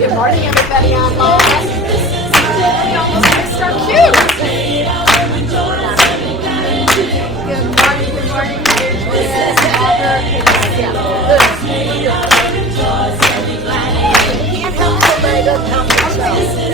Good morning, everybody online. We almost missed our cue. Good morning, Robert. Can't help somebody doesn't help themselves.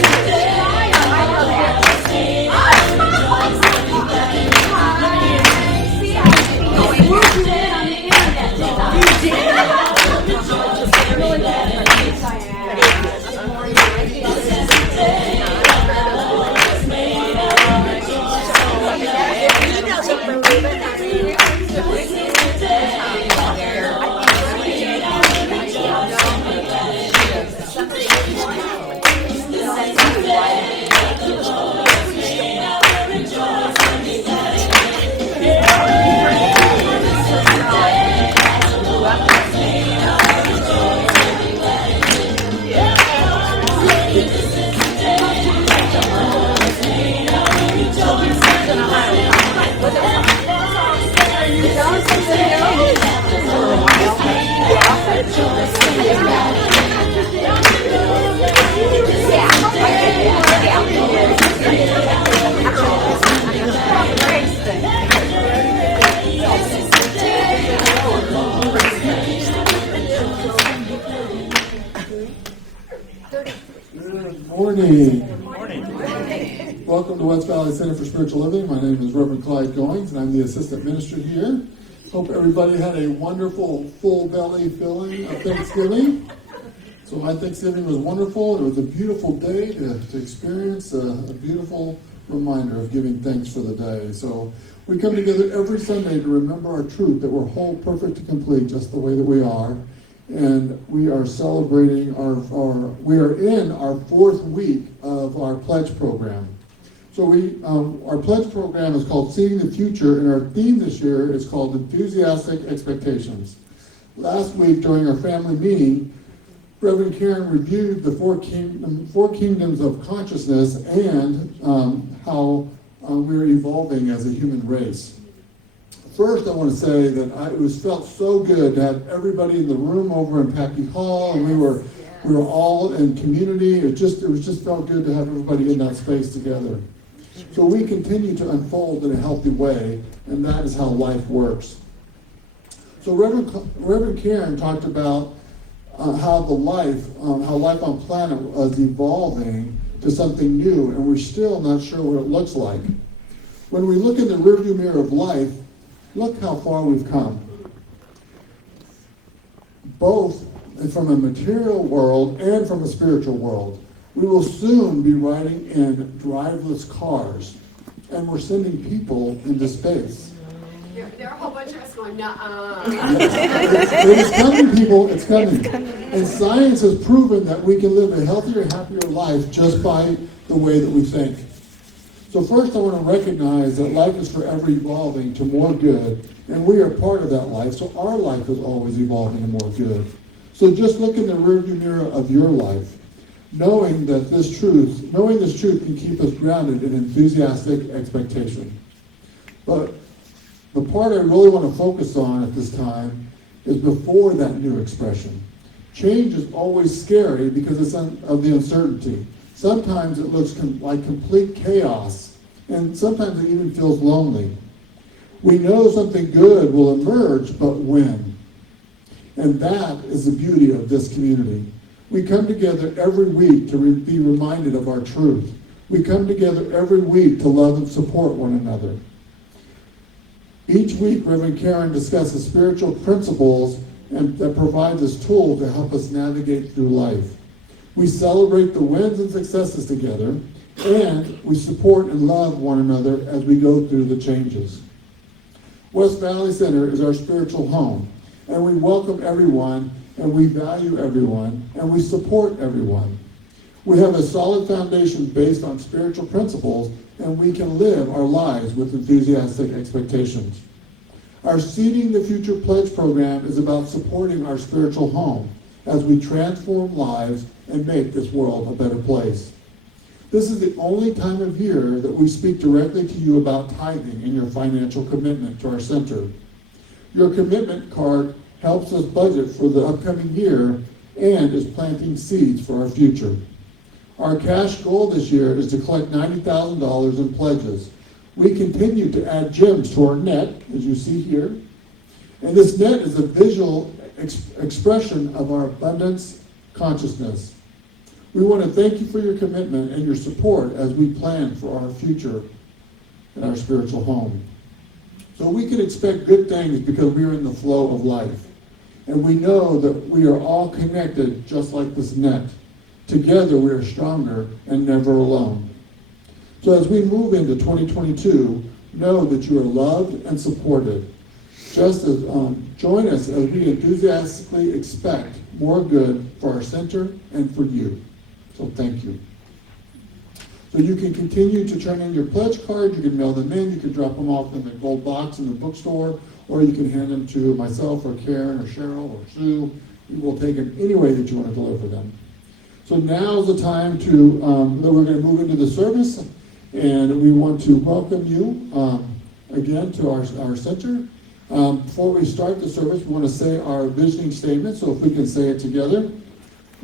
Good morning. Welcome to West Valley Center for Spiritual Living. My name is Reverend Goings, and I'm the assistant minister here. Hope everybody had a wonderful, full belly filling of Thanksgiving. So my Thanksgiving was wonderful. It was a beautiful day to experience a beautiful reminder of giving thanks for the day. So we come together every Sunday to remember our truth that we're whole, perfect, and complete just the way that we are. And we are celebrating we are in our fourth week of our pledge program. So our pledge program is called Seeing the Future, and our theme this year is called Enthusiastic Expectations. Last week during our family meeting, Reverend Karen reviewed the four kingdoms of consciousness and how we're evolving as a human race. First, I want to say that it felt so good to have everybody in the room over in Packey Hall, and we were all in community. It just felt good to have everybody in that space together. So we continue to unfold in a healthy way, and that is how life works. So Reverend Karen talked about how life on planet was evolving to something new, and we're still not sure what it looks like. When we look in the rearview mirror of life, look how far we've come. Both from a material world and from a spiritual world. We will soon be riding in driverless cars, and we're sending people into space. There are a whole bunch of us going, nuh-uh. It's coming, people. It's coming. And science has proven that we can live a healthier, happier life just by the way that we think. So first I want to recognize that life is forever evolving to more good, and we are part of that life, so our life is always evolving to more good. So just look in the rearview mirror of your life, knowing this truth can keep us grounded in enthusiastic expectation. But the part I really want to focus on at this time is before that new expression. Change is always scary because it's of the uncertainty. Sometimes it looks like complete chaos, and sometimes it even feels lonely. We know something good will emerge, but when? And that is the beauty of this community. We come together every week to be reminded of our truth. We come together every week to love and support one another. Each week, Reverend Karen discusses spiritual principles and that provides us tools to help us navigate through life. We celebrate the wins and successes together, and we support and love one another as we go through the changes. West Valley Center is our spiritual home, and we welcome everyone, and we value everyone, and we support everyone. We have a solid foundation based on spiritual principles, and we can live our lives with enthusiastic expectations. Our Seeding the Future Pledge program is about supporting our spiritual home as we transform lives and make this world a better place. This is the only time of year that we speak directly to you about tithing and your financial commitment to our center. Your commitment card helps us budget for the upcoming year, and is planting seeds for our future. Our cash goal this year is to collect $90,000 in pledges. We continue to add gems to our net, as you see here. And this net is a visual expression of our abundance consciousness. We want to thank you for your commitment and your support as we plan for our future in our spiritual home. So we can expect good things because we are in the flow of life. And we know that we are all connected just like this net. Together we are stronger and never alone. So as we move into 2022, know that you are loved and supported. Just as join us as we enthusiastically expect more good for our center and for you. So thank you. So you can continue to turn in your pledge cards, you can mail them in, you can drop them off in the gold box in the bookstore, or you can hand them to myself or Karen or Cheryl or Sue. We will take them any way that you want to deliver them. So now is the time to that we're going to move into the service, and we want to welcome you again to our center. Before we start the service, we want to say our visioning statement, so if we can say it together.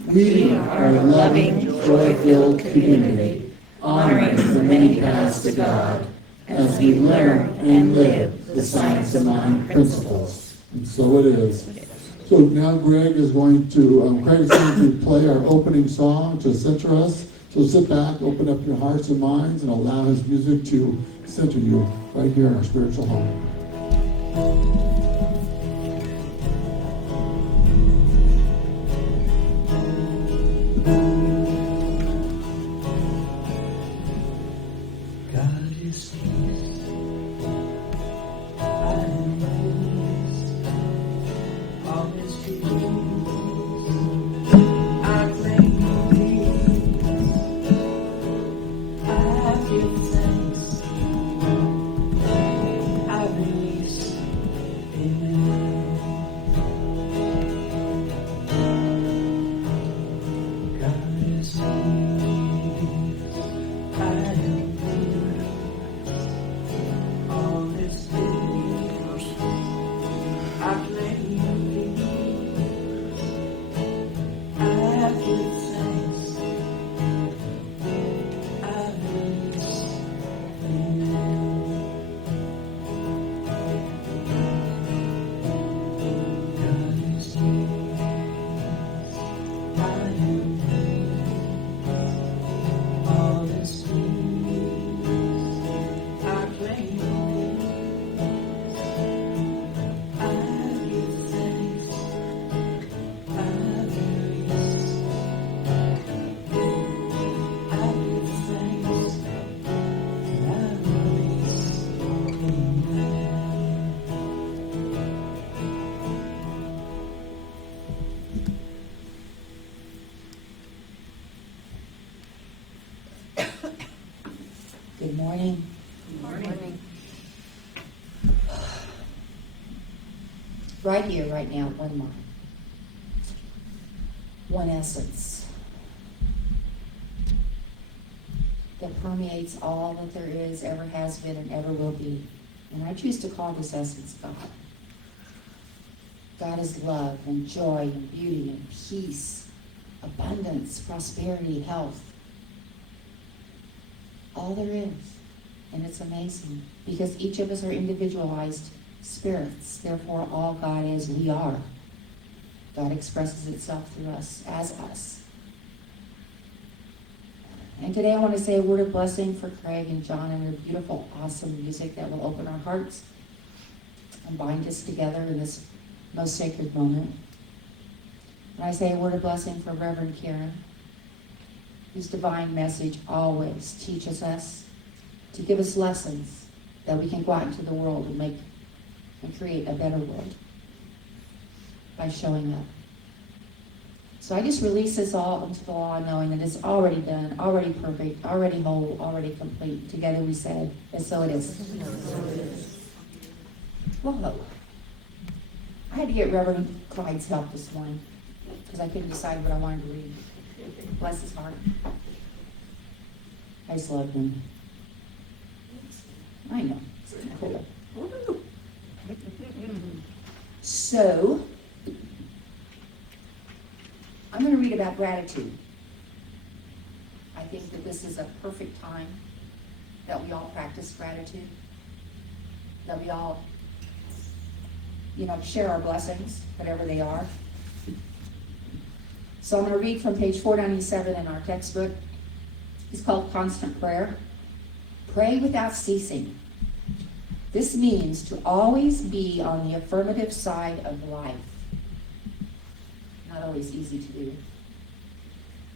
We are a loving, joy-filled community, honoring the many paths to God as we learn and live the science of mind principles. And so it is. So now Craig's going to play our opening song to center us. So sit back, open up your hearts and minds, and allow his music to center you right here in our spiritual home. Good morning. Good morning. Right here, right now, one mind. One essence that permeates all that there is, ever has been, and ever will be. And I choose to call this essence God. God is love and joy and beauty and peace, abundance, prosperity, health. All there is. And it's amazing because each of us are individualized spirits. Therefore, all God is, we are. God expresses itself through us, as us. And today I want to say a word of blessing for Craig and John and their beautiful, awesome music that will open our hearts and bind us together in this most sacred moment. And I say a word of blessing for Reverend Karen, whose divine message always teaches us to give us lessons that we can go out into the world and make and create a better world by showing up. So I just release this all into the law, knowing that it's already done, already perfect, already whole, already complete. Together we said, and so it is. Whoa. I had to get Reverend Clyde's help this morning because I couldn't decide what I wanted to read. Bless his heart. I just love him. I know. It's cool. So, about gratitude. I think that this is a perfect time that we all practice gratitude, that we all, share our blessings, whatever they are. So I'm going to read from page 497 in our textbook. It's called Constant Prayer. Pray without ceasing. This means to always be on the affirmative side of life. Not always easy to do.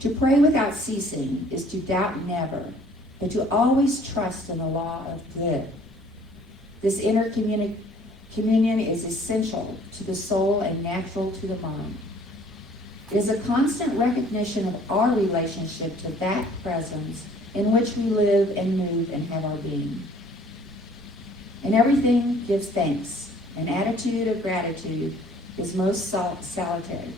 To pray without ceasing is to doubt never, but to always trust in the law of good. This inner communion is essential to the soul and natural to the mind. It is a constant recognition of our relationship to that presence in which we live and move and have our being. And everything gives thanks. An attitude of gratitude is most salutary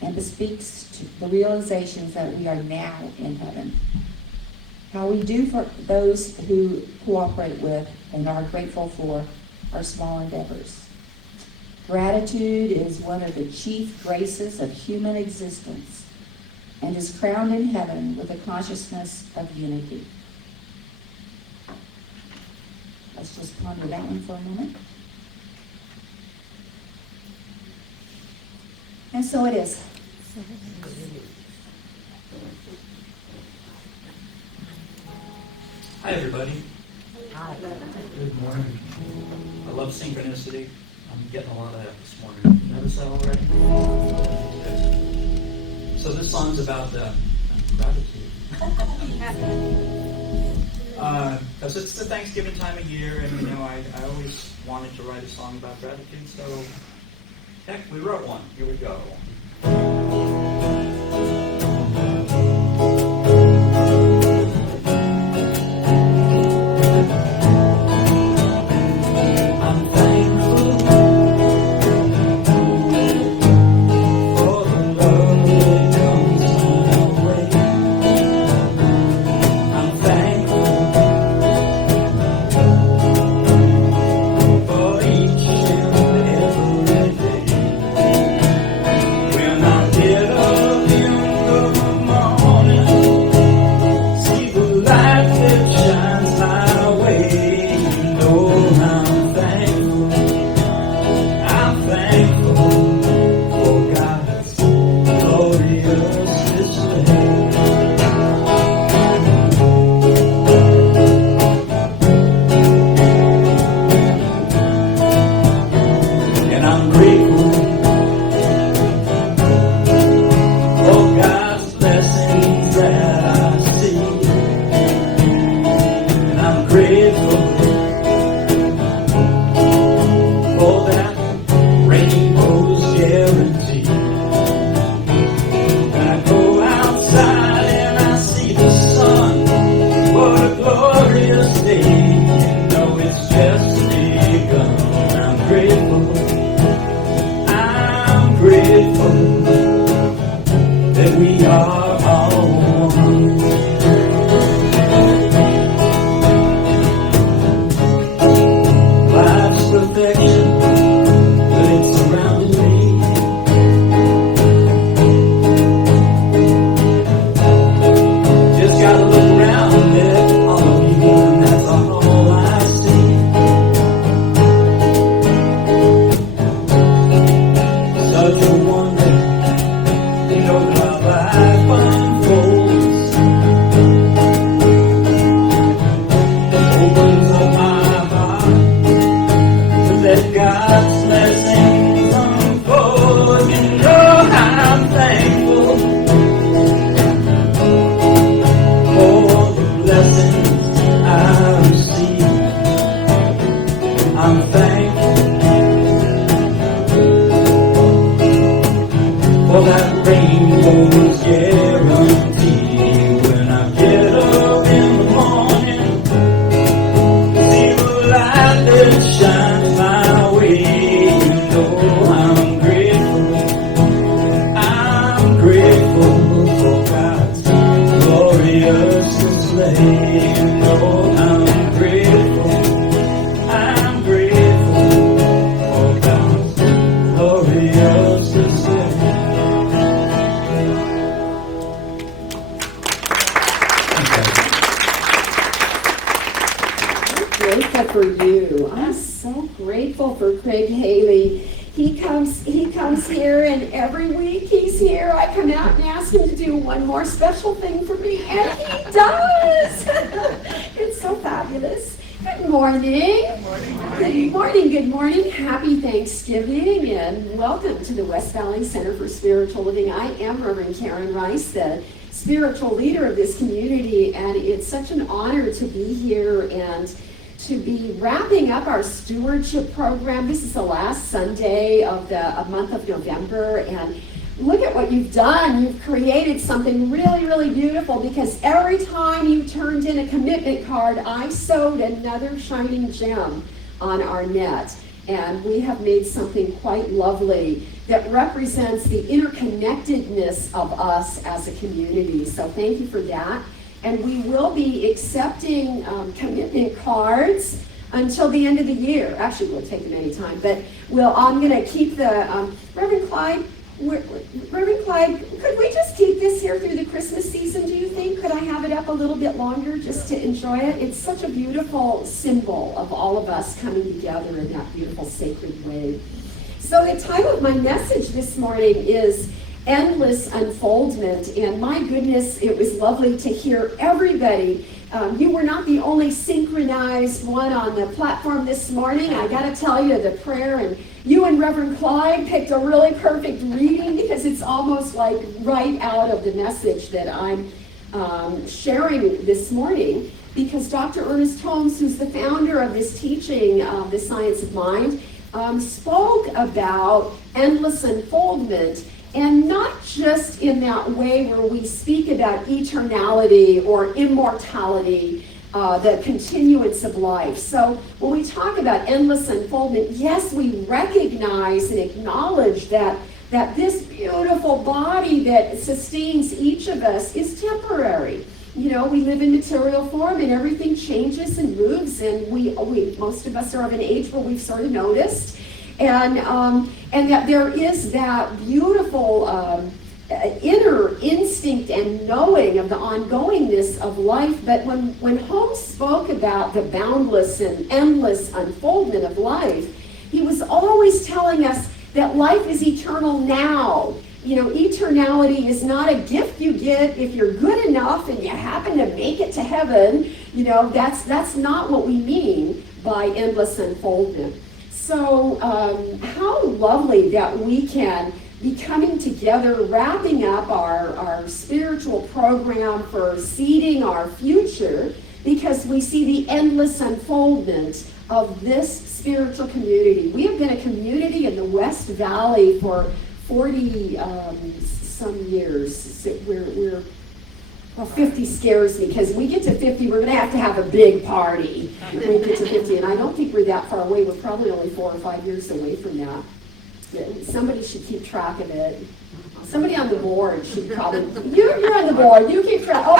and bespeaks to the realizations that we are now in heaven. How we do for those who cooperate with and are grateful for our small endeavors. Gratitude is one of the chief graces of human existence and is crowned in heaven with a consciousness of unity. Let's just ponder that one for a moment. And so it is. Hi, everybody. Hi. Good morning. I love synchronicity. I'm getting a lot of that this morning. You notice that already? So this song's about gratitude. Because it's the Thanksgiving time of year, and I always wanted to write a song about gratitude, so heck, we wrote one. Here we go. That we are all one. grateful for you. I'm so grateful for Craig Haley. He comes here, and every week he's here. I come out and ask him to do one more special thing for me, and he does. It's so fabulous. Good morning. Good morning. Good morning. Happy Thanksgiving, and welcome to the West Valley Center for Spiritual Living. I am Reverend Karen Rice, the spiritual leader of this community, and it's such an honor to be here and to be wrapping up our stewardship program. This is the last Sunday of the month of November, and look at what you've done. You've created something really, really beautiful, because every time you turned in a commitment card, I sewed another shining gem on our net, and we have made something quite lovely that represents the interconnectedness of us as a community. So thank you for that. And we will be accepting commitment cards until the end of the year. Actually, we'll take them anytime, but I'm going to keep the, Reverend Clyde, could we just keep this here through the Christmas season, do you think? Could I have it up a little bit longer just to enjoy it? It's such a beautiful symbol of all of us coming together in that beautiful sacred way. So the title of my message this morning is Endless Unfoldment, and my goodness, it was lovely to hear everybody. You were not the only synchronized one on the platform this morning. I got to tell you, the prayer, and you and Reverend Clyde picked a really perfect reading, because it's almost like right out of the message that I'm sharing this morning, because Dr. Ernest Holmes, who's the founder of this teaching, The Science of Mind, spoke about endless unfoldment. And not just in that way where we speak about eternality or immortality, the continuance of life. So when we talk about endless unfoldment, yes, we recognize and acknowledge that this beautiful body that sustains each of us is temporary. You know, we live in material form, and everything changes and moves, and we most of us are of an age where we've sort of noticed. And that there is that beautiful inner instinct and knowing of the ongoingness of life. But when Holmes spoke about the boundless and endless unfoldment of life, he was always telling us that life is eternal now. You know, eternality is not a gift you get if you're good enough and you happen to make it to heaven. You know, that's not what we mean by endless unfoldment. So how lovely that we can be coming together, wrapping up our spiritual program for seeding our future, because we see the endless unfoldment of this spiritual community. We have been a community in the West Valley for 40 some years. Well, 50 scares me, because we get to 50, we're going to have a big party when we get to 50, and I don't think we're that far away. We're probably only 4 or 5 years away from that. Somebody should keep track of it. Somebody on the board should probably, you're on the board, you keep track. Oh,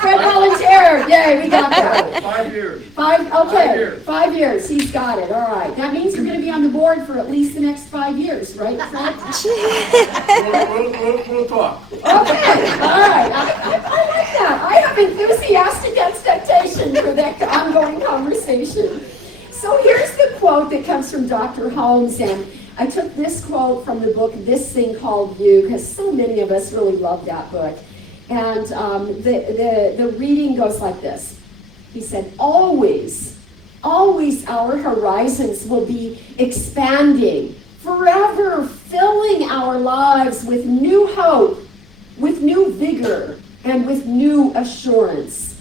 Fred volunteered. Yay, we got that. 5 years. Okay, 5 years, he's got it, all right. That means you're going to be on the board for at least the next 5 years, right, Fred? We'll talk. Okay, all right. I like that. I have enthusiastic expectation for that ongoing conversation. So here's the quote that comes from Dr. Holmes, and I took this quote from the book, This Thing Called You, because so many of us really love that book. And the reading goes like this. He said, always our horizons will be expanding, forever filling our lives with new hope, with new vigor, and with new assurance.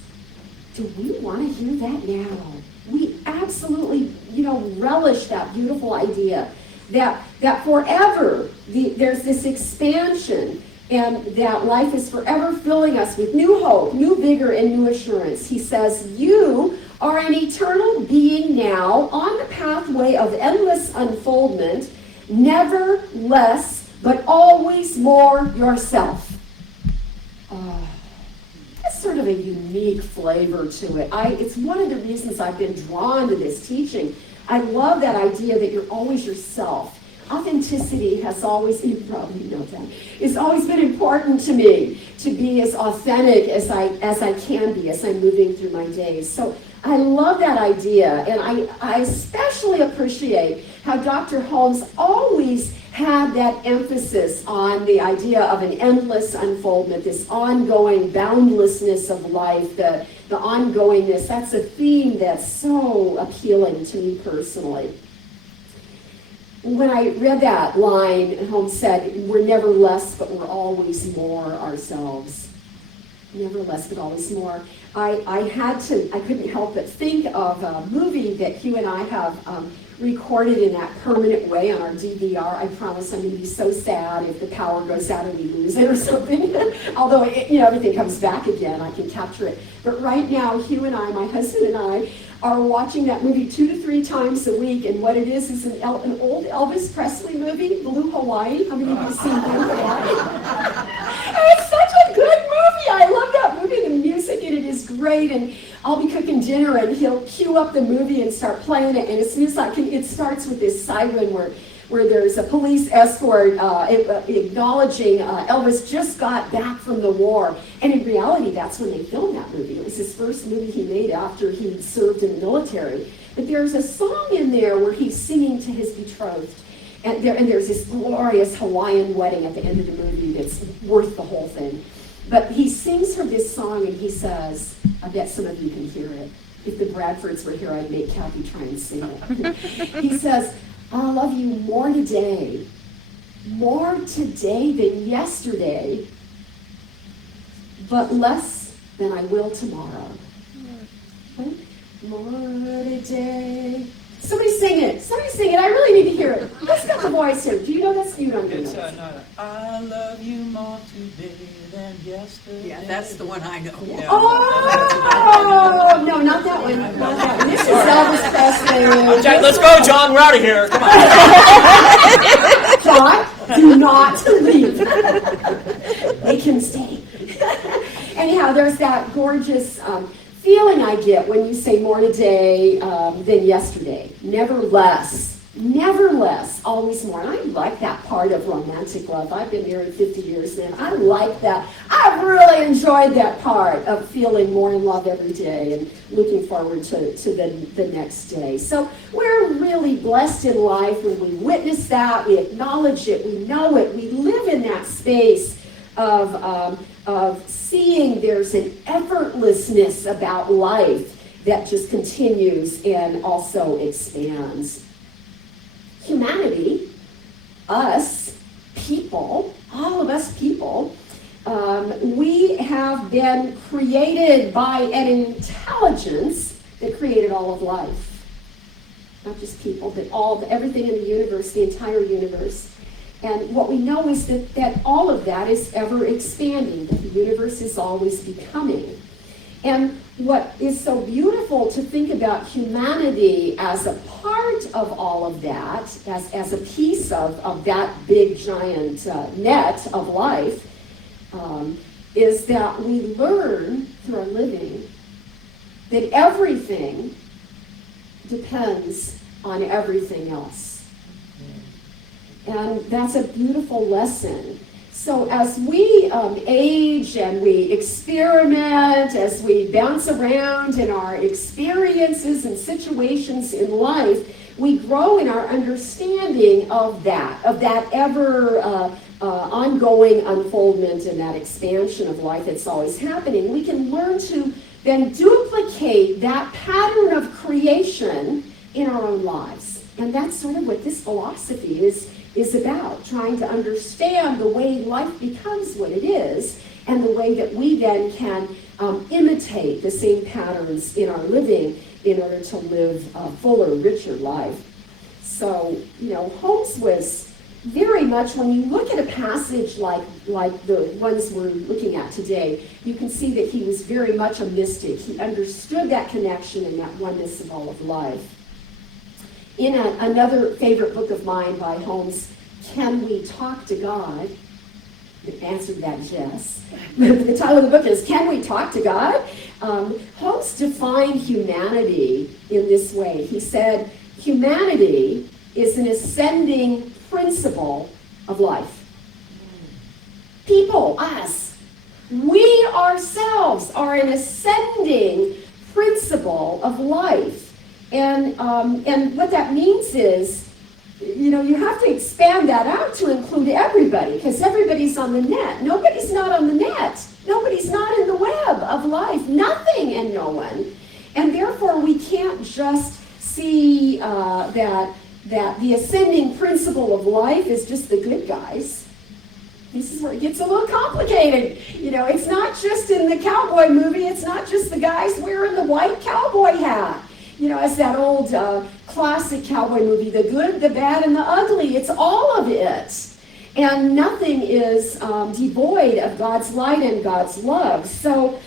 Do we want to hear that now? We absolutely, relish that beautiful idea that forever there's this expansion, and that life is forever filling us with new hope, new vigor, and new assurance. He says, you are an eternal being now on the pathway of endless unfoldment, never less, but always more yourself. That's sort of a unique flavor to it. It's one of the reasons I've been drawn to this teaching. I love that idea that you're always yourself. Authenticity has always, you probably know that, it's always been important to me to be as authentic as I can be as I'm moving through my days. So I love that idea, and I especially appreciate how Dr. Holmes always had that emphasis on the idea of an endless unfoldment, this ongoing boundlessness of life, the ongoingness. That's a theme that's so appealing to me personally. When I read that line, Holmes said, we're never less, but we're always more ourselves. Never less, but always more. I couldn't help but think of a movie that Hugh and I have recorded in that permanent way on our DVR. I promise I'm going to be so sad if the power goes out and we lose it or something. Although, everything comes back again, I can capture it. But right now, Hugh and I, my husband and I, are watching that movie 2 to 3 times a week, and what it is an old Elvis Presley movie, Blue Hawaii. How many of you have seen Blue Hawaii? It's such a good movie. I love that movie. The music in it is great, and I'll be cooking dinner, and he'll cue up the movie and start playing it, and as soon as it starts with this siren where there's a police escort acknowledging Elvis just got back from the war. And in reality, that's when they filmed that movie. It was his first movie he made after he served in the military. But there's a song in there where he's singing to his betrothed. And there's this glorious Hawaiian wedding at the end of the movie that's worth the whole thing. But he sings her this song and he says, I bet some of you can hear it. If the Bradfords were here, I'd make Kathy try and sing it. He says, I love you more today than yesterday, but less than I will tomorrow. Okay? More today. Somebody sing it. I really need to hear it. Let's get the voice here. Do you know this? You don't know this. I love you more today than yesterday. Yeah, that's the one I know. Yeah. Oh, no, not that one. Not that one. This is Elvis Presley. Jack, let's go, John. We're out of here. Come on. John, do not leave. Make him stay. Anyhow, there's that gorgeous feeling I get when you say more today than yesterday. Never less, always more. And I like that part of romantic love. I've been married 50 years now. I like that. I've really enjoyed that part of feeling more in love every day and looking forward to the next day. So we're really blessed in life when we witness that, we acknowledge it, we know it, we live in that space of seeing there's an effortlessness about life that just continues and also expands. Humanity, us, people, all of us people, we have been created by an intelligence that created all of life. Not just people, but everything in the universe, the entire universe. And what we know is that all of that is ever expanding, that the universe is always becoming. And what is so beautiful to think about humanity as a part of all of that, as a piece of that big giant net of life, is that we learn through our living that everything depends on everything else. And that's a beautiful lesson. So as we age and we experiment, as we bounce around in our experiences and situations in life, we grow in our understanding of that ever ongoing unfoldment and that expansion of life that's always happening. We can learn to then duplicate that pattern of creation in our own lives. And that's sort of what this philosophy is about, trying to understand the way life becomes what it is and the way that we then can imitate the same patterns in our living in order to live a fuller, richer life. So, Holmes was very much, when you look at a passage like the ones we're looking at today, you can see that he was very much a mystic. He understood that connection and that oneness of all of life. In another favorite book of mine by Holmes, Can We Talk to God? The answer to that is yes. The title of the book is Can We Talk to God? Holmes defined humanity in this way. He said, humanity is an ascending principle of life. People, us, we ourselves are an ascending principle of life. And what that means is, you have to expand that out to include everybody, because everybody's on the net. Nobody's not on the net. Nobody's not in the web of life. Nothing and no one. And therefore, we can't just see that the ascending principle of life is just the good guys. This is where it gets a little complicated. It's not just in the cowboy movie. It's not just the guys wearing the white cowboy hat. As that old classic cowboy movie, the good, the bad, and the ugly. It's all of it. And nothing is devoid of God's light and God's love. So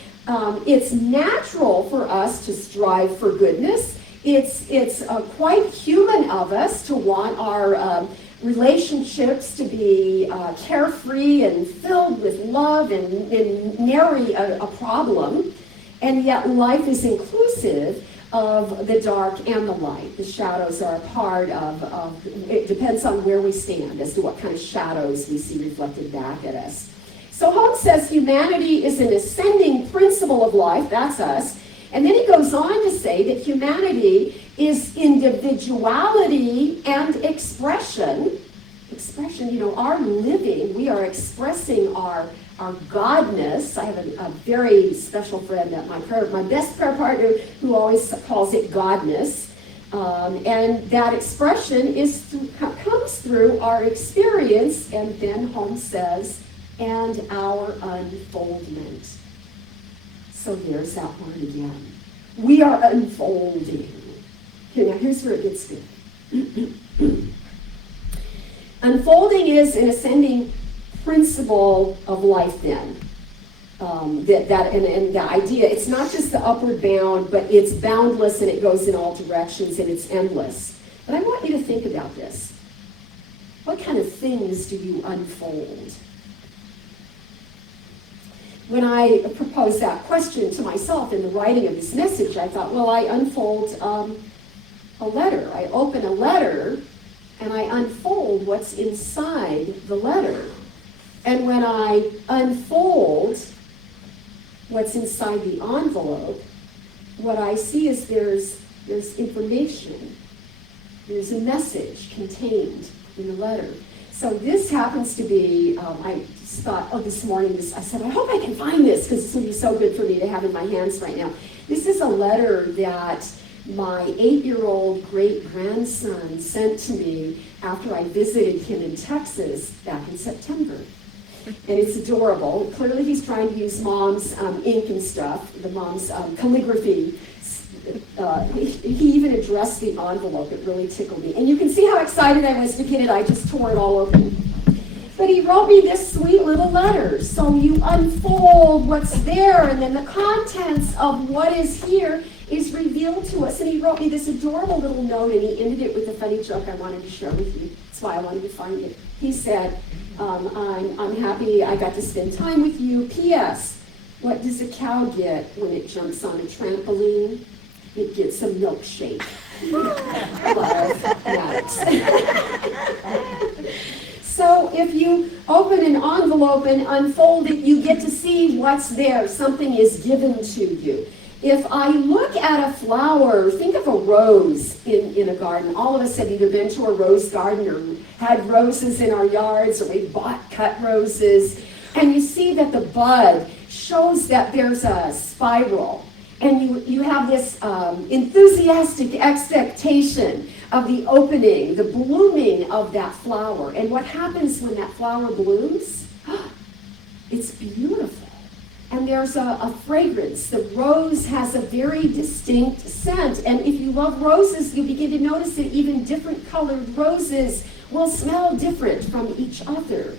it's natural for us to strive for goodness. It's quite human of us to want our relationships to be carefree and filled with love and nary a problem. And yet life is inclusive of the dark and the light. The shadows are a part of it depends on where we stand as to what kind of shadows we see reflected back at us. So Holmes says humanity is an ascending principle of life, that's us. And then he goes on to say that humanity is individuality and expression. Our living, we are expressing our godness. I have a very special friend at my best prayer partner who always calls it godness. And that expression comes through our experience, and then Holmes says, and our unfoldment. So there's that word again. We are unfolding. Okay, now here's where it gets good. Unfolding is an ascending principle of life then. And the idea, it's not just the upward bound, but it's boundless and it goes in all directions and it's endless. But I want you to think about this. What kind of things do you unfold? When I proposed that question to myself in the writing of this message, I thought, well, I unfold a letter. I open a letter and I unfold what's inside the letter. And when I unfold what's inside the envelope, what I see is there's information. There's a message contained in the letter. So this happens to be, I just thought, this morning, I said, I hope I can find this, because this would be so good for me to have in my hands right now. This is a letter that my 8-year-old great-grandson sent to me after I visited him in Texas back in September. And it's adorable. Clearly he's trying to use mom's ink and stuff, the mom's calligraphy. He even addressed the envelope. It really tickled me. And you can see how excited I was to get it. I just tore it all open. But he wrote me this sweet little letter. So you unfold what's there, and then the contents of what is here is revealed to us. And he wrote me this adorable little note, and he ended it with a funny joke I wanted to share with you. That's why I wanted to find it. He said, I'm happy I got to spend time with you. P.S. What does a cow get when it jumps on a trampoline? It gets a milkshake. Love, Maddox. So if you open an envelope and unfold it, you get to see what's there. Something is given to you. If I look at a flower, think of a rose in a garden. All of us have either been to a rose garden or had roses in our yards, or we bought cut roses. And you see that the bud shows that there's a spiral. And you have this enthusiastic expectation of the opening, the blooming of that flower. And what happens when that flower blooms? It's beautiful. And there's a fragrance. The rose has a very distinct scent. And if you love roses, you begin to notice that even different colored roses will smell different from each other.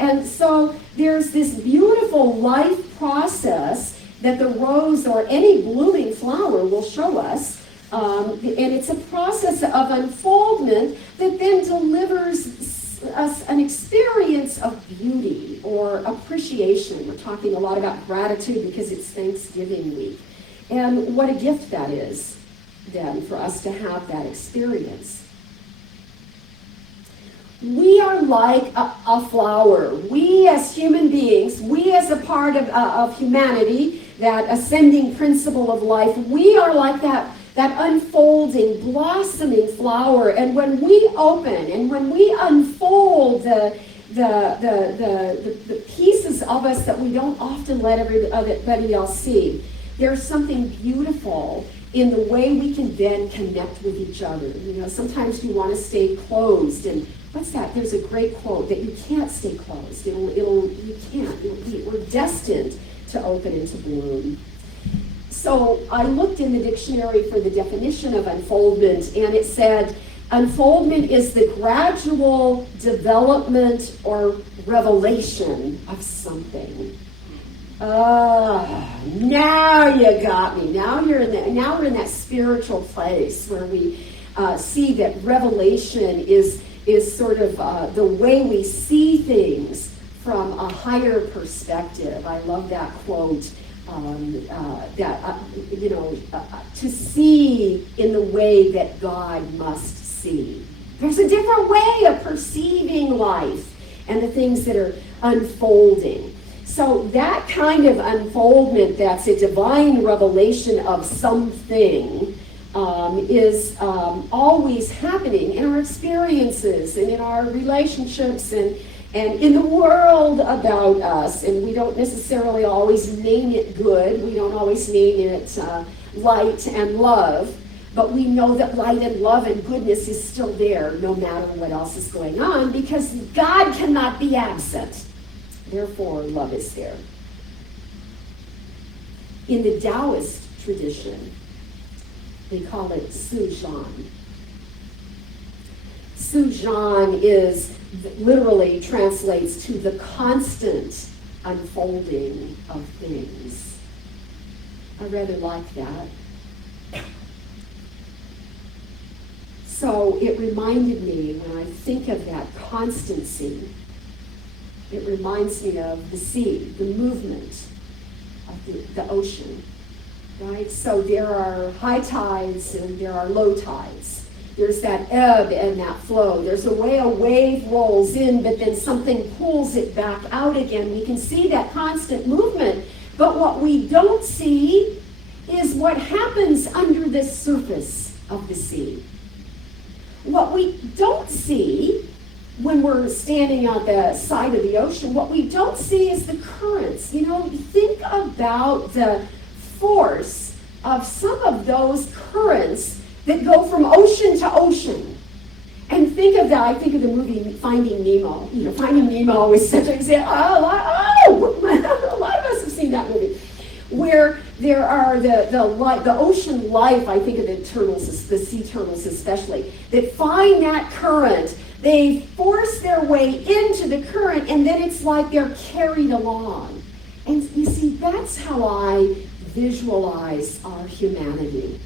And so there's this beautiful life process that the rose or any blooming flower will show us. And it's a process of unfoldment that then delivers us an experience of beauty or appreciation. We're talking a lot about gratitude because it's Thanksgiving week. And what a gift that is, then, for us to have that experience. we are like a flower. We as human beings, we as a part of humanity, that ascending principle of life, we are like that unfolding, blossoming flower. And when we open and when we unfold the pieces of us that we don't often let everybody else see, there's something beautiful in the way we can then connect with each other. You know, sometimes you want to stay closed, and what's that? There's a great quote that you can't stay closed. You can't. We're destined to open and to bloom. So I looked in the dictionary for the definition of unfoldment, and it said, unfoldment is the gradual development or revelation of something. Now you got me. Now we're in that spiritual place where we see that revelation is sort of the way we see things from a higher perspective. I love that quote. To see in the way that God must see. There's a different way of perceiving life and the things that are unfolding. So that kind of unfoldment, that's a divine revelation of something, is always happening in our experiences and in our relationships and in the world about us. And we don't necessarily always name it good. We don't always name it light and love. But we know that light and love and goodness is still there no matter what else is going on, because God cannot be absent. Therefore, love is there. In the Taoist tradition, they call it Suzhan. Suzhan literally translates to the constant unfolding of things. I rather like that. So it reminded me, when I think of that constancy, it reminds me of the sea, the movement of the ocean, right? So there are high tides and there are low tides. There's that ebb and that flow. There's a way a wave rolls in, but then something pulls it back out again. We can see that constant movement, but what we don't see is what happens under the surface of the sea. What we don't see when we're standing on the side of the ocean, what we don't see is the currents. You know, think about the force of some of those currents that go from ocean to ocean. And think of that. I think of the movie Finding Nemo. You know, Finding Nemo is such an example. A lot of us have seen that movie, where there are the ocean life. I think of the turtles, the sea turtles especially, that find that current. They force their way into the current, and then it's like they're carried along. And you see, that's how I visualize our humanity.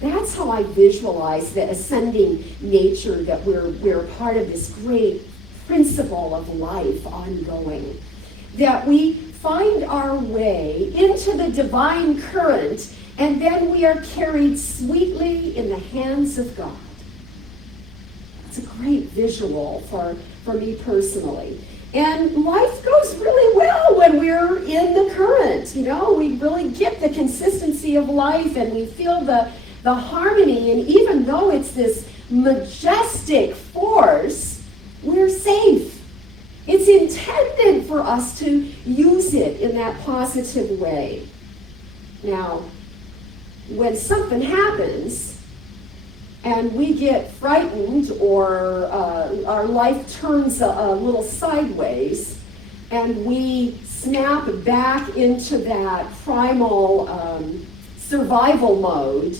That's how I visualize the ascending nature, that we're part of this great principle of life ongoing. That we find our way into the divine current, and then we are carried sweetly in the hands of God. It's a great visual for me personally. And life goes really well when we're in the current. You know, we really get the consistency of life, and we feel the harmony. And even though it's this majestic force, we're safe. It's intended for us to use it in that positive way. Now, when something happens and we get frightened, or our life turns a little sideways, and we snap back into that primal survival mode,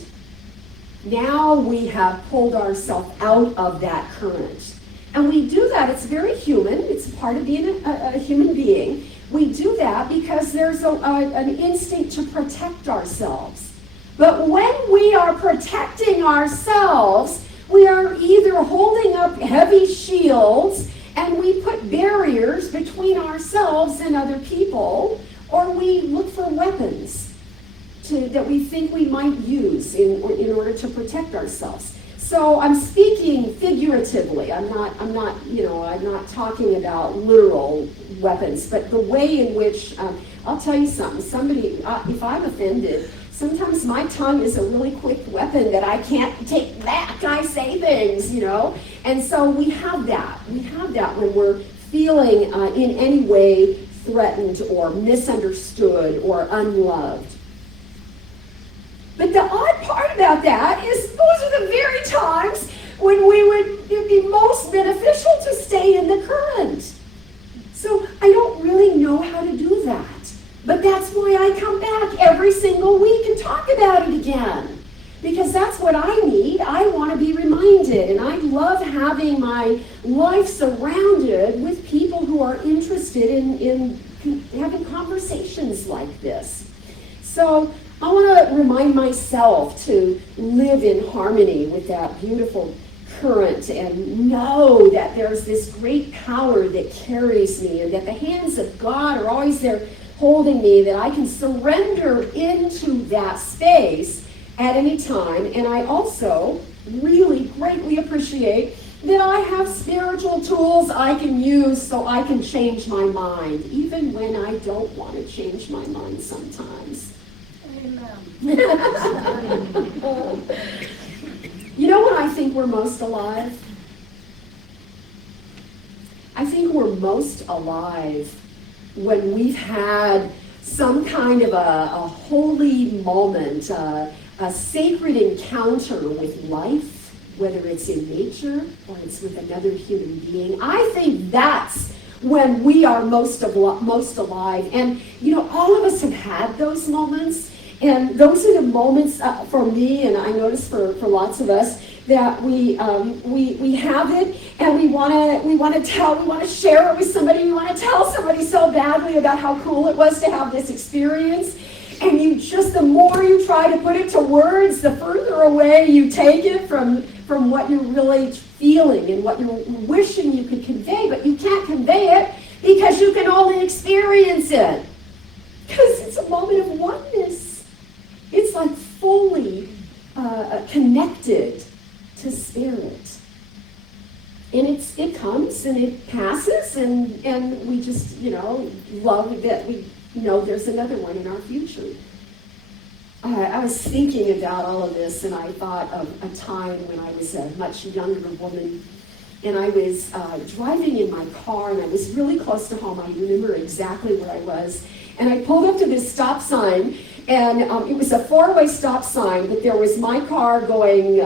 now we have pulled ourselves out of that current. And we do that, it's very human, it's part of being a human being. We do that because there's an instinct to protect ourselves. But when we are protecting ourselves, we are either holding up heavy shields and we put barriers between ourselves and other people, or we look for weapons that we think we might use in order to protect ourselves. So I'm speaking figuratively. I'm not talking about literal weapons, but the way in which, I'll tell you something, if I'm offended, sometimes my tongue is a really quick weapon that I can't take back. I say things, and so we have that. We have that when we're feeling in any way threatened or misunderstood or unloved. But the odd part about that is those are the very times when it would be most beneficial to stay in the current. So I don't really know how to do that. But that's why I come back every single week and talk about it again. Because that's what I need. I want to be reminded. And I love having my life surrounded with people who are interested in having conversations like this. So I want to remind myself to live in harmony with that beautiful current and know that there's this great power that carries me and that the hands of God are always there holding me, that I can surrender into that space at any time. And I also really greatly appreciate that I have spiritual tools I can use so I can change my mind, even when I don't want to change my mind sometimes. You know when I think we're most alive? I think we're most alive when we've had some kind of a holy moment, a sacred encounter with life, whether it's in nature or it's with another human being. I think that's when we are most alive. And all of us have had those moments. And those are the moments for me, and I notice for lots of us, that we have it, and we want to share it with somebody. We want to tell somebody so badly about how cool it was to have this experience. And the more you try to put it to words, the further away you take it from what you're really feeling and what you're wishing you could convey. But you can't convey it because you can only experience it. Because it's a moment of oneness. It's like fully connected to spirit. And it comes and it passes, and we just, love that we know there's another one in our future. I was thinking about all of this, and I thought of a time when I was a much younger woman, and I was driving in my car, and I was really close to home. I remember exactly where I was. And I pulled up to this stop sign, and it was a four-way stop sign, but there was my car going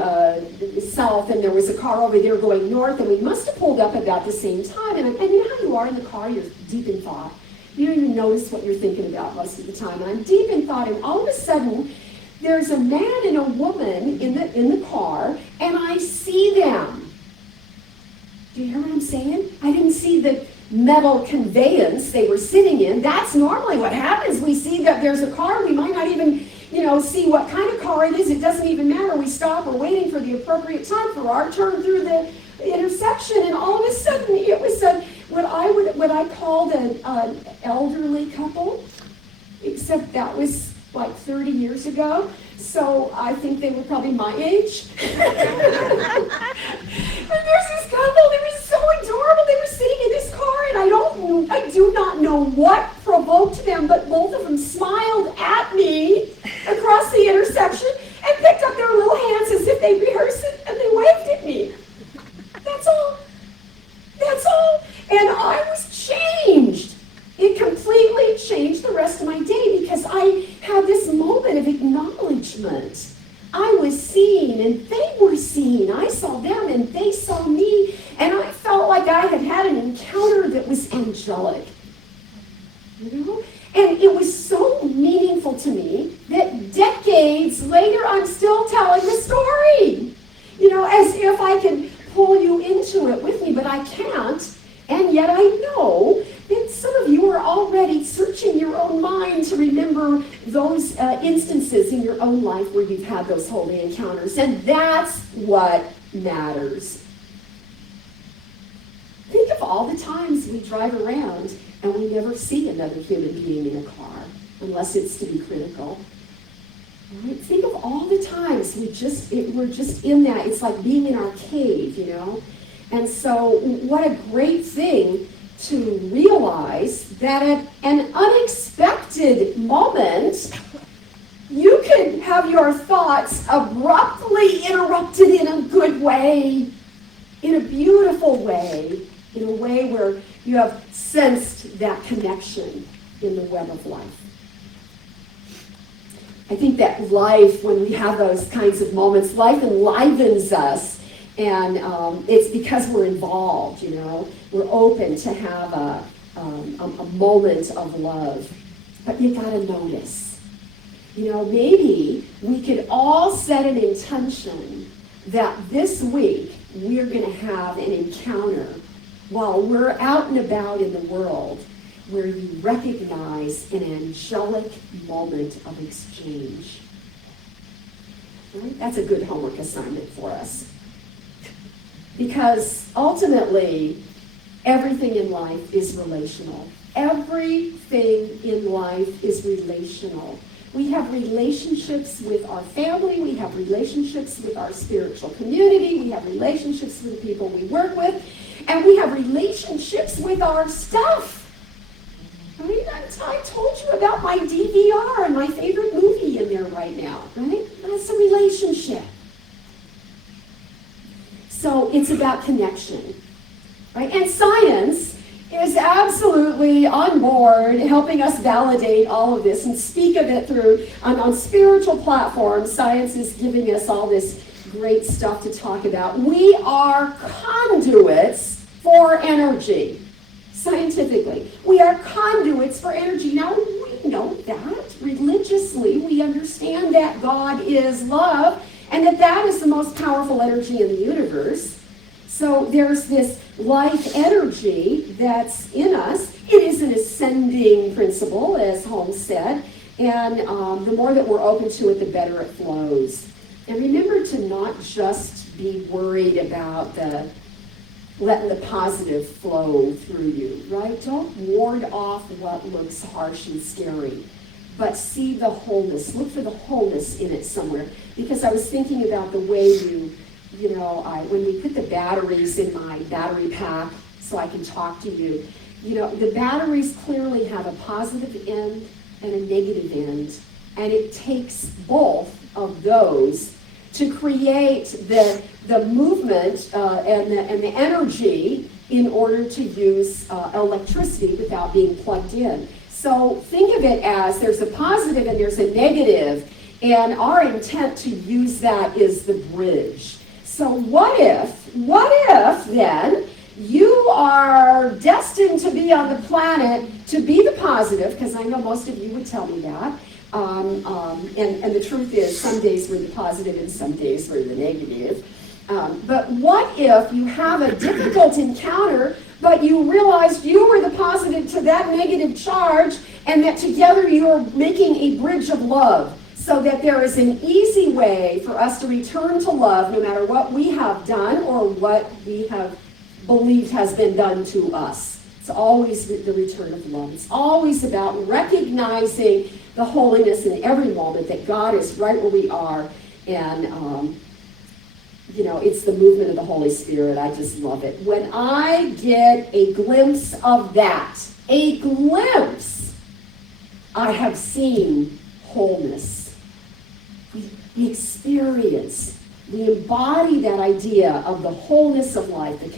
south, and there was a car over there going north, and we must have pulled up about the same time. And you know how you are in the car, you're deep in thought. You don't even notice what you're thinking about most of the time. And I'm deep in thought, and all of a sudden, there's a man and a woman in the car, and I see them. Do you hear what I'm saying? I didn't see the metal conveyance they were sitting in. That's normally what happens. We see that there's a car. We might not even, see what kind of car it is. It doesn't even matter. We stop. We're waiting for the appropriate time for our turn through the intersection, and all of a sudden it was what I called an elderly couple, except that was like 30 years ago. So I think they were probably my age. And there's this couple, they were so adorable. They were sitting in this car, and I do not know what provoked them, but both of them smiled at me across the intersection and picked up their little hands as if they rehearsed it, and they waved at me. That's all. That's all. And I was changed. It completely changed the rest of my day because I had this moment of acknowledgement. I was seen and they were seen. I saw them and they saw me. And I felt like I had an encounter that was angelic. And it was so meaningful to me that decades later I'm still telling the story. As if I can pull you into it with me, but I can't. And yet I know that some of you are already searching your own mind to remember those instances in your own life where you've had those holy encounters. And that's what matters. Think of all the times we drive around and we never see another human being in a car, unless it's to be critical. Right? Think of all the times we're just in that. It's like being in our cave, And so what a great thing to realize that at an unexpected moment, you can have your thoughts abruptly interrupted in a good way, in a beautiful way, in a way where you have sensed that connection in the web of life. I think that life, when we have those kinds of moments, life enlivens us, and it's because we're involved, We're open to have a moment of love. But you gotta notice. Maybe we could all set an intention that this week we're going to have an encounter while we're out and about in the world where you recognize an angelic moment of exchange. Right? That's a good homework assignment for us. Because ultimately, everything in life is relational. Everything in life is relational. We have relationships with our family, we have relationships with our spiritual community, we have relationships with the people we work with, and we have relationships with our stuff. I told you about my DVR and my favorite movie in there right now, right? That's a relationship. So it's about connection, right? And science is absolutely on board helping us validate all of this and speak of it through on spiritual platforms. Science is giving us all this great stuff to talk about. We are conduits for energy, scientifically. We are conduits for energy. Now, we know that religiously. We understand that God is love and that is the most powerful energy in the universe. So there's this life energy that's in us. It is an ascending principle, as Holmes said, and the more that we're open to it, the better it flows. And remember to not just be worried about letting the positive flow through you, right? Don't ward off what looks harsh and scary, but see the wholeness. Look for the wholeness in it somewhere. Because I was thinking about the way when we put the batteries in my battery pack so I can talk to you, the batteries clearly have a positive end and a negative end, and it takes both of those to create the movement and the energy in order to use electricity without being plugged in. So think of it as there's a positive and there's a negative, and our intent to use that is the bridge. So what if then you are destined to be on the planet to be the positive, because I know most of you would tell me that, and the truth is some days we're the positive and some days we're the negative. But what if you have a difficult encounter, but you realized you were the positive to that negative charge, and that together you're making a bridge of love, so that there is an easy way for us to return to love no matter what we have done or what we have believed has been done to us. It's always the return of love. It's always about recognizing the holiness in every moment, that God is right where we are, and it's the movement of the Holy Spirit. I just love it. When I get a glimpse of that, I have seen wholeness. We experience, we embody that idea of the wholeness of life, the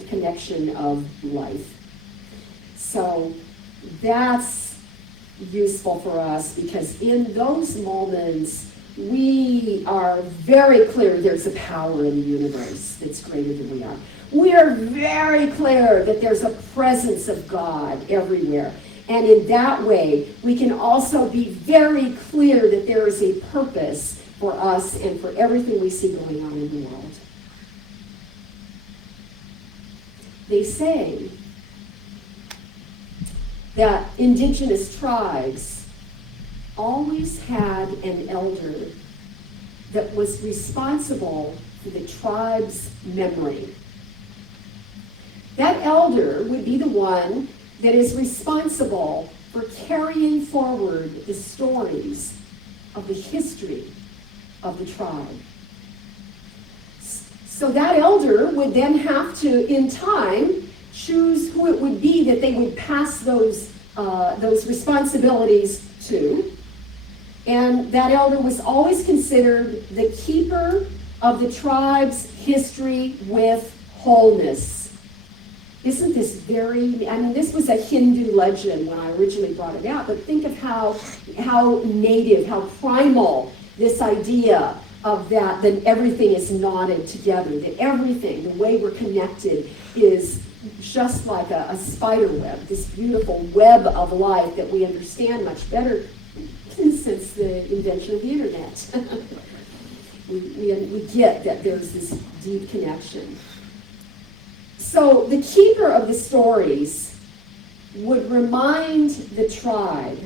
connection of life. So that's useful for us, because in those moments, we are very clear there's a power in the universe that's greater than we are. We are very clear that there's a presence of God everywhere. And in that way, we can also be very clear that there is a purpose for us and for everything we see going on in the world. They say that indigenous tribes always had an elder that was responsible for the tribe's memory. That elder would be the one that is responsible for carrying forward the stories of the history of the tribe. So that elder would then have to, in time, choose who it would be that they would pass those responsibilities to. And that elder was always considered the keeper of the tribe's history with wholeness. Isn't this this was a Hindu legend when I originally brought it out, but think of how native, how primal this idea of that everything is knotted together, that everything, the way we're connected, is just like a spider web, this beautiful web of life that we understand much better since the invention of the internet. we get that there's this deep connection. So the keeper of the stories would remind the tribe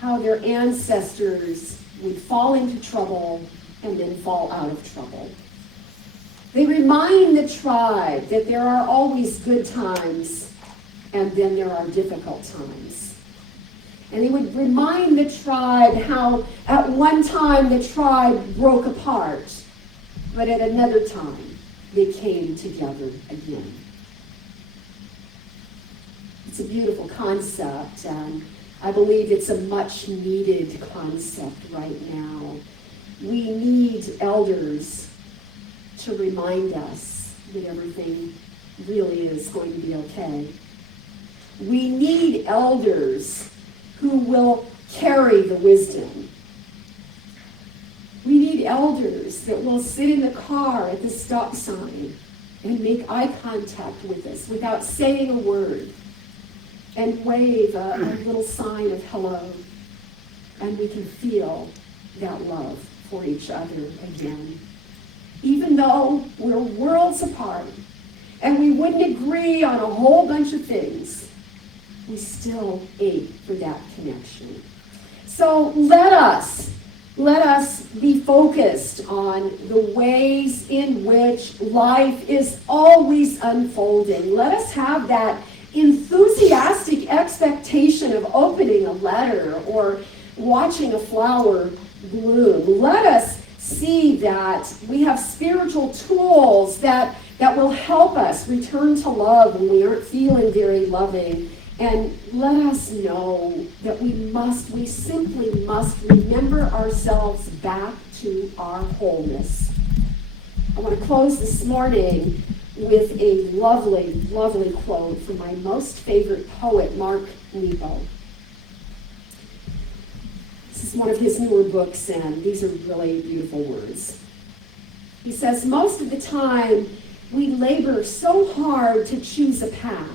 how their ancestors would fall into trouble and then fall out of trouble. They remind the tribe that there are always good times and then there are difficult times. And they would remind the tribe how at one time the tribe broke apart, but at another time they came together again. It's a beautiful concept, and I believe it's a much needed concept right now. We need elders to remind us that everything really is going to be okay. We need elders who will carry the wisdom. We need elders that will sit in the car at the stop sign and make eye contact with us without saying a word and wave a little sign of hello, and we can feel that love for each other again. Even though we're worlds apart and we wouldn't agree on a whole bunch of things, we still ache for that connection. So let us be focused on the ways in which life is always unfolding. Let us have that enthusiastic expectation of opening a letter or watching a flower bloom. Let us see that we have spiritual tools that will help us return to love when we aren't feeling very loving. And let us know that we simply must remember ourselves back to our wholeness. I want to close this morning with a lovely, lovely quote from my most favorite poet, Mark Nebo. This is one of his newer books, and these are really beautiful words. He says, most of the time, we labor so hard to choose a path.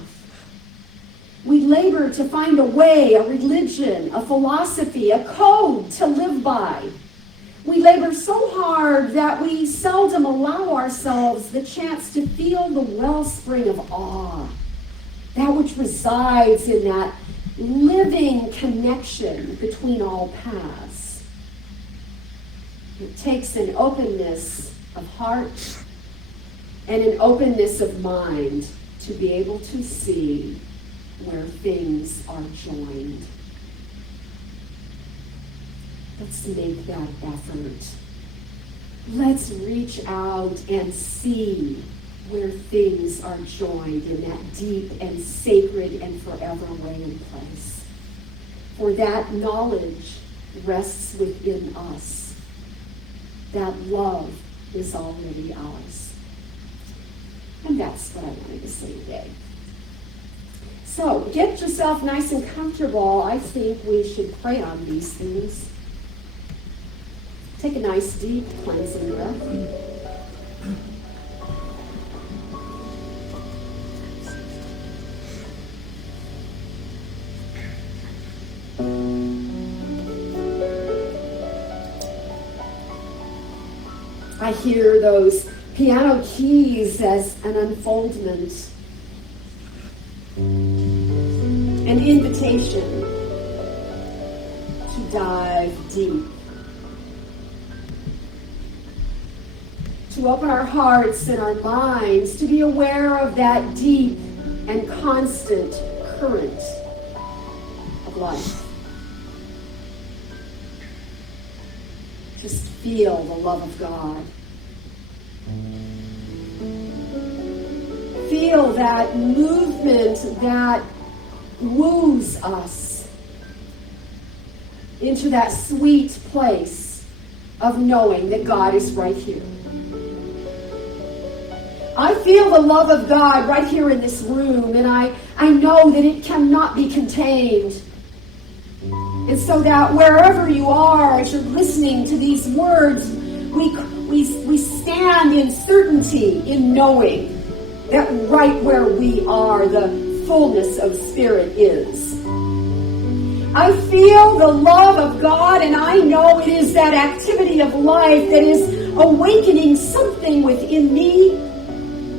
We labor to find a way, a religion, a philosophy, a code to live by. We labor so hard that we seldom allow ourselves the chance to feel the wellspring of awe, that which resides in that living connection between all paths. It takes an openness of heart and an openness of mind to be able to see where things are joined. Let's make that effort. Let's reach out and see where things are joined in that deep and sacred and forever way and place. For that knowledge rests within us. That love is already ours. And that's what I wanted to say today. So get yourself nice and comfortable. I think we should pray on these things. Take a nice deep cleansing breath. I hear those piano keys as an unfoldment, an invitation to dive deep, to open our hearts and our minds, to be aware of that deep and constant current of life. Just feel the love of God. Feel that movement that woos us into that sweet place of knowing that God is right here. I feel the love of God right here in this room, and I know that it cannot be contained. And so that wherever you are, as you're listening to these words, we stand in certainty in knowing that right where we are, the fullness of Spirit is. I feel the love of God, and I know it is that activity of life that is awakening something within me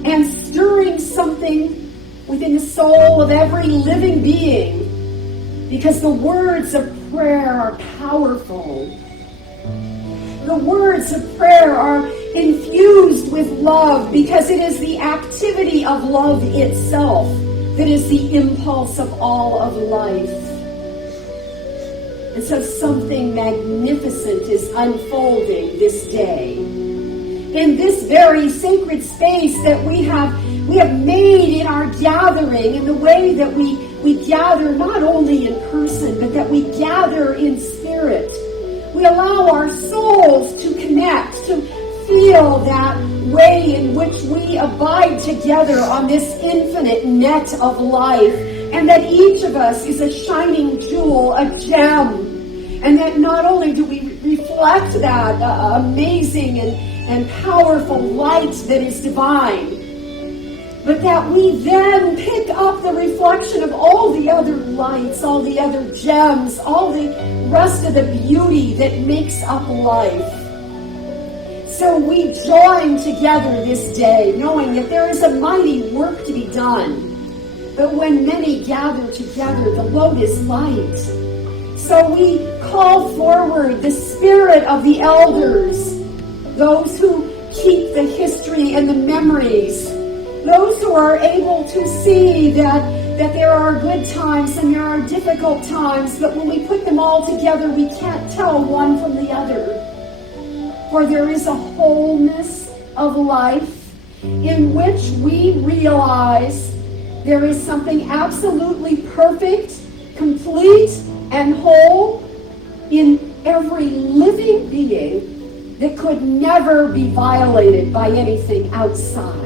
and stirring something within the soul of every living being, because the words of prayer are powerful. The words of prayer are infused with love, because it is the activity of love itself that is the impulse of all of life. And so something magnificent is unfolding this day. In this very sacred space that we have made in our gathering, in the way that we gather not only in person, but that we gather in spirit. We allow our souls to connect, to feel that way in which we abide together on this infinite net of life, and that each of us is a shining jewel, a gem, and that not only do we reflect that amazing and powerful light that is divine, but that we then pick up the reflection of all the other lights, all the other gems, all the rest of the beauty that makes up life. So we join together this day, knowing that there is a mighty work to be done. But when many gather together, the load is light. So we call forward the spirit of the elders, those who keep the history and the memories, those who are able to see that there are good times and there are difficult times, but when we put them all together, we can't tell one from the other. For there is a wholeness of life in which we realize there is something absolutely perfect, complete, and whole in every living being that could never be violated by anything outside.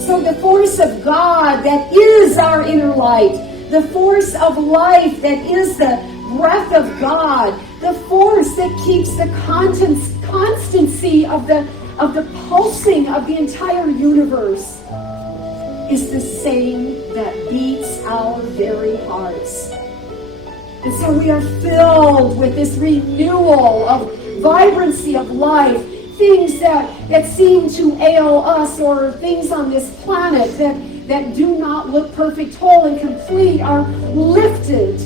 So the force of God that is our inner light, the force of life that is the breath of God, the force that keeps the constancy of the pulsing of the entire universe, is the same that beats our very hearts. And so we are filled with this renewal of vibrancy of life. Things that seem to ail us, or things on this planet that do not look perfect, whole, and complete, are lifted,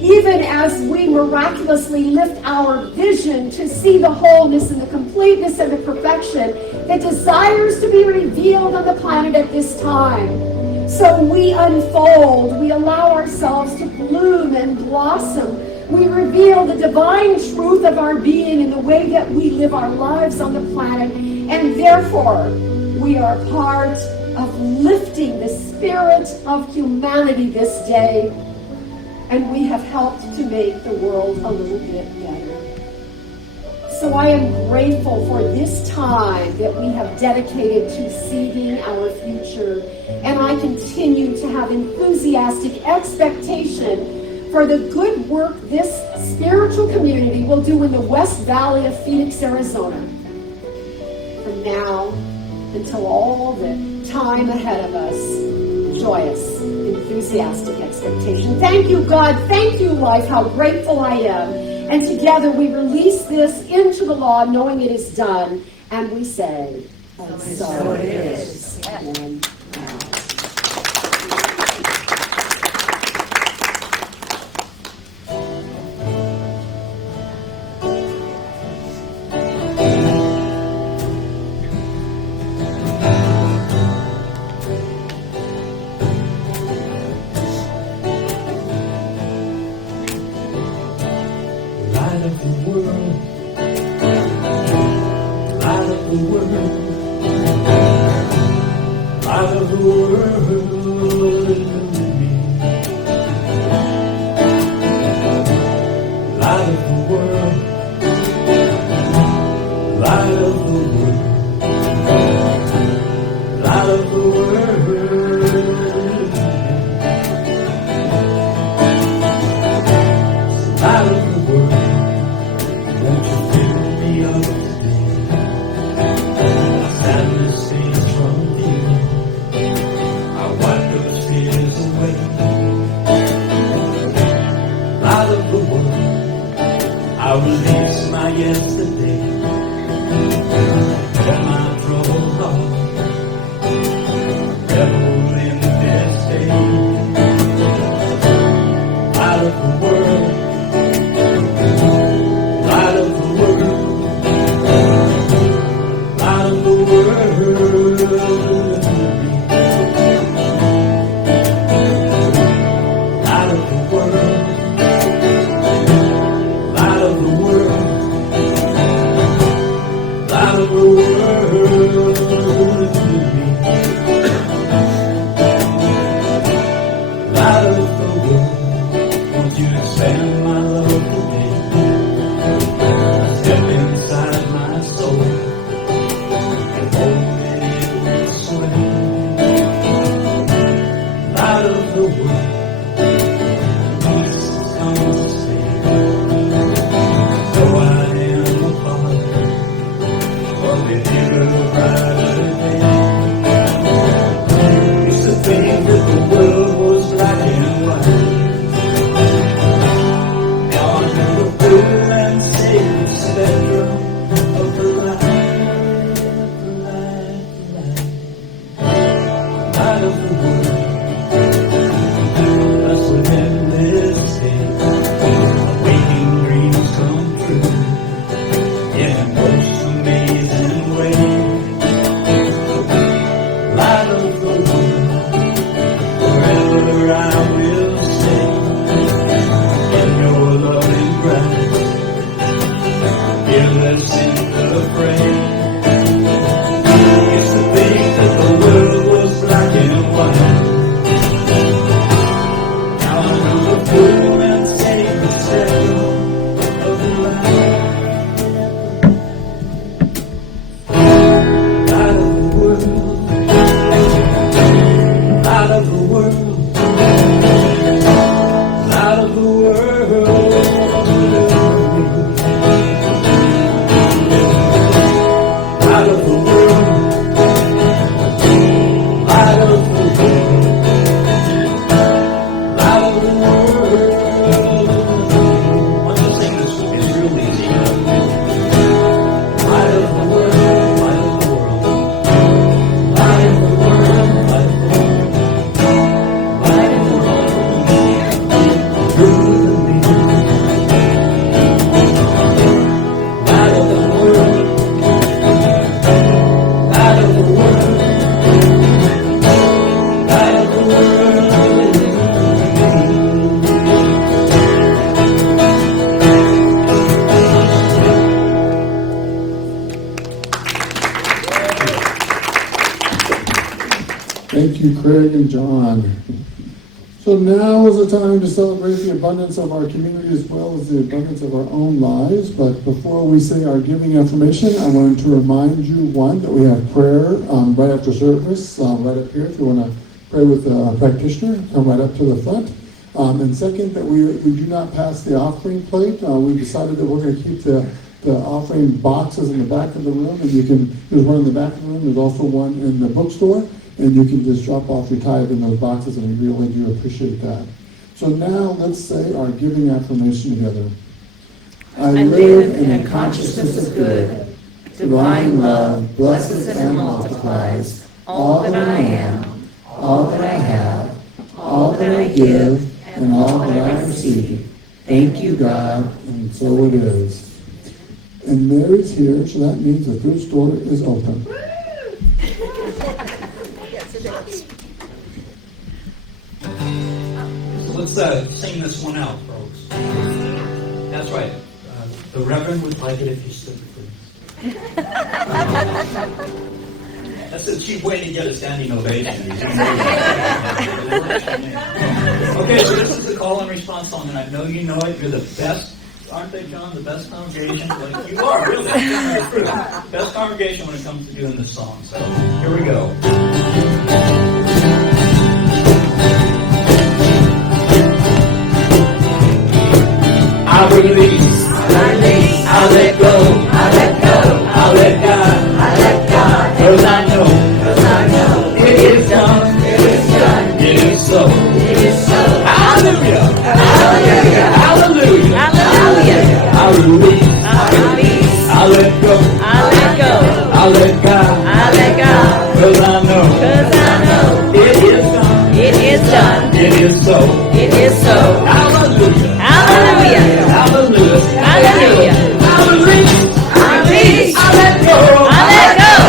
even as we miraculously lift our vision to see the wholeness and the completeness and the perfection that desires to be revealed on the planet at this time. So we unfold, we allow ourselves to bloom and blossom. We reveal the divine truth of our being in the way that we live our lives on the planet, and therefore we are part of lifting the spirit of humanity this day, and we have helped to make the world a little bit better. So I am grateful for this time that we have dedicated to seeding our future, and I continue to have enthusiastic expectation for the good work this spiritual community will do in the West Valley of Phoenix, Arizona, from now until all the time ahead of us. Joyous, enthusiastic expectation. Thank you, God. Thank you, life. How grateful I am. And together we release this into the law, knowing it is done, and we say, and so it is. Amen. Light of the world, the world, light of the world in me, light of the world, light of the world, light of the world, light of the world. Won't you fill me up today? Sadness fades from view. I wipe those fears away. Light of the world, I release my yesterday. From my troubled heart, revel in this day. Light of the world, light of the world, light of the world. Light of the world, light of the world, light of the world to me. Light of the world, won't you expand my love today? Step inside my soul and hold me this way. Light of the world, peace comes to stay. Though I am apart, for the nearer brighter day. Used to think that the world was black and white. Now I know the full and safe spectrum of the light, the light, the light. Light of the world, that's what endless days, waking dreams come true in the most amazing way. Light of the world, forever I will stay in your loving grasp, fearless in the fray. Used to think that the world was black and white. Now I know the full and sacred spectrum of the light. Light of the world, light of the world, light of the world. Light of the world, light of the world, light of the world. Why don't you sing this with me? It's real easy. Light of the world, light of the world, light of the world, light of the world, light of the world. Through me. Light of the world, light of the world, light of the world. Thank you, Craig and John. So now is the time to celebrate the abundance of our community as well as the abundance of our own lives. But before we say our giving affirmation, I wanted to remind you, one, that we have prayer right after service, right up here. If you want to pray with a practitioner, come right up to the front. And second, that we do not pass the offering plate. We decided that we're going to keep the offering boxes in the back of the room, and there's one in the back of the room. There's also one in the bookstore. And you can just drop off your tithe in those boxes, and we really do appreciate that. So now let's say our giving affirmation together. I live in a consciousness of good. Divine love blesses and multiplies all that I am, all that I have, all that I give, and all that I receive. Thank you, God, and so it is. And Mary's here, so that means the food store is open. Yes, it is. So let's sing this one out, folks. That's right. The Reverend would like it if you stood, please. That's a cheap way to get a standing ovation. Okay, so this is the call and response song, and I know you know it. You're the best, aren't they, John? The best congregation. Well, you are, really. It's true. Best congregation when it comes to doing this song. So here we go. I release, I let go, I let God, 'cause I know it is done, it is so, hallelujah, hallelujah, I release, I let go, I let God, 'cause I know it is done, it is so, hallelujah, hallelujah, I release, I let go, I let God,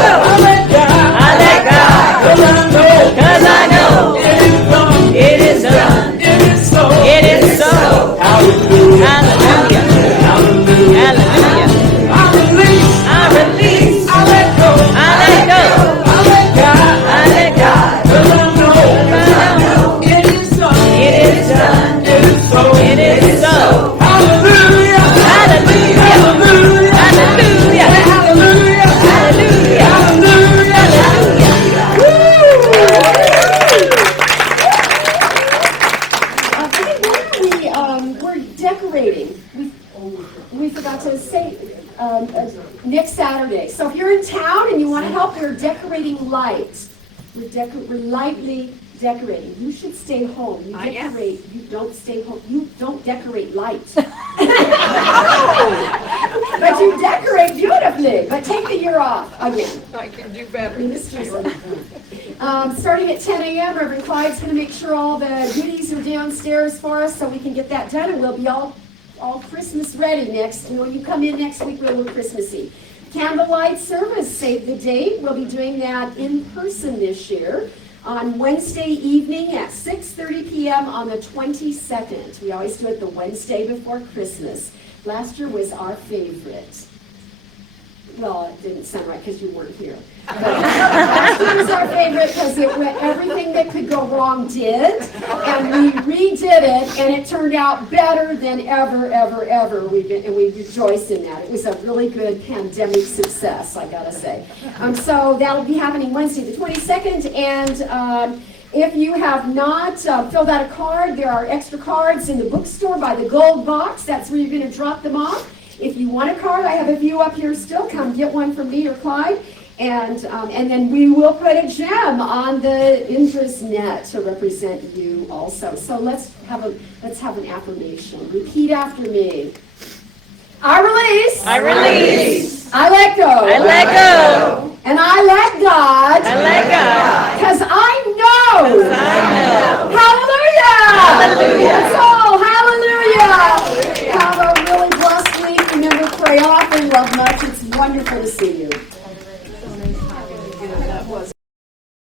'cause I know it is done, it is so, hallelujah, hallelujah, I release, I let go, I let God, 'cause I know it is done, it is so, hallelujah, We're decorating. We forgot to say next Saturday. So if you're in town and you want to help, we're decorating lights. We're lightly decorating. You should stay home. You decorate. You don't stay home. You don't decorate lights. But you decorate beautifully. But take the year off again. I can do better. Starting at 10 a.m., Reverend Clyde's going to make sure all the goodies are downstairs for us so we can get that done, and we'll be all Christmas ready next. And when you come in next week, we're a little Christmassy. Candlelight service, save the date. We'll be doing that in person this year on Wednesday evening at 6:30 p.m. on the 22nd. We always do it the Wednesday before Christmas. Last year was our favorite. Well, it didn't sound right because you weren't here. But last year was our favorite because everything that could go wrong did, and we redid it, and it turned out better than ever. And we rejoice in that. It was a really good pandemic success, I gotta say. So that'll be happening Wednesday the 22nd, and if you have not filled out a card, there are extra cards in the bookstore by the gold box. That's where you're going to drop them off. If you want a card, I have a few up here still. Come get one from me or Clyde. And then we will put a gem on the interest net to represent you also. So let's have an affirmation. Repeat after me. I release. I let go. And I let God. Because I know. Hallelujah. That's all. Hallelujah. Have a really blessed week. Remember, pray often, love much. It's wonderful to see you.